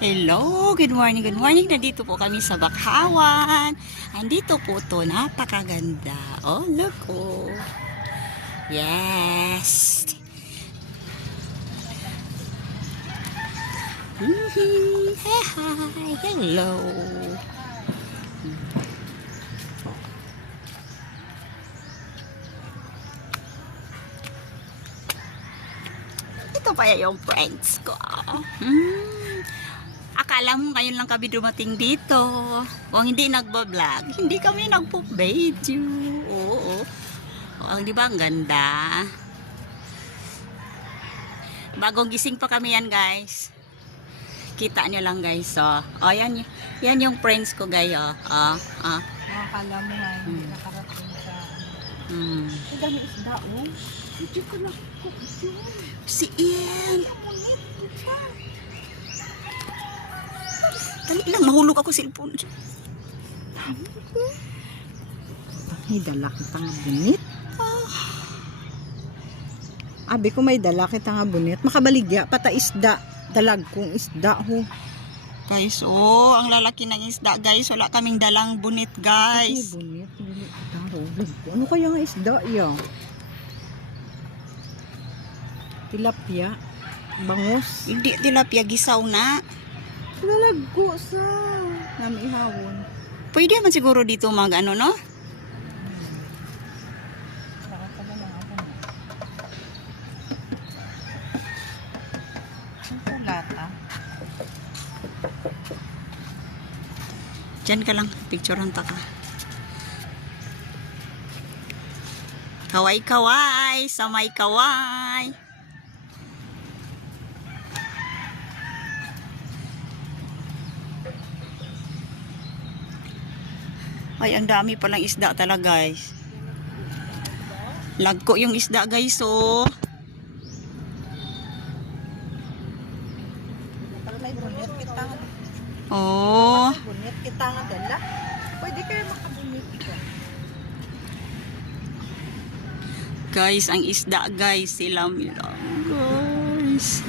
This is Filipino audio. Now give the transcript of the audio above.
Hello, good morning, good morning. Nandito po kami sa Bakhawan. Andito po to, napakaganda. Oh, look, oh. Yes. Hi, hello. Ito pa yung friends ko. Akala mo ngayon lang kami dumating dito. Kung hindi nagbablog, hindi kami nagpo-video. Oo. Oh, di ba ang ganda? Bagong gising pa kami yan, guys. Kita nyo lang, guys. Oh, oh yan yung friends ko, guys. Oh, Akala mo nga, hindi nakarating sa... Ang dami isda, oh. Hindi ko nakukup yun. Si Ian. Dali lang, mahulog ako sa cellphone. May dala kita nga bunit. Abi ko may dala kita nga bunit. Makabaligya, pata isda. Dalag kong isda, ho. Guys, oh, ang lalaki ng isda, guys. Wala kaming dalang bunit, guys. May bunit. Bunit kita, ho. Ano kaya nga isda, iya? Tilapia. Bangus. Hindi tilapia, gisaw na. Lalagko sa namihawon. Pwede man siguro dito mag ano, no? Lata. Diyan ka lang, picturean ta ka. Kaway-kaway, sa may kaway. Ay, ang dami palang isda talaga, guys. Lagko yung isda, guys, oh. May bunit kita. Oh. Bunit kita nga dala. Pwede kayo makabunit ka. Guys, ang isda, guys. Sila guys.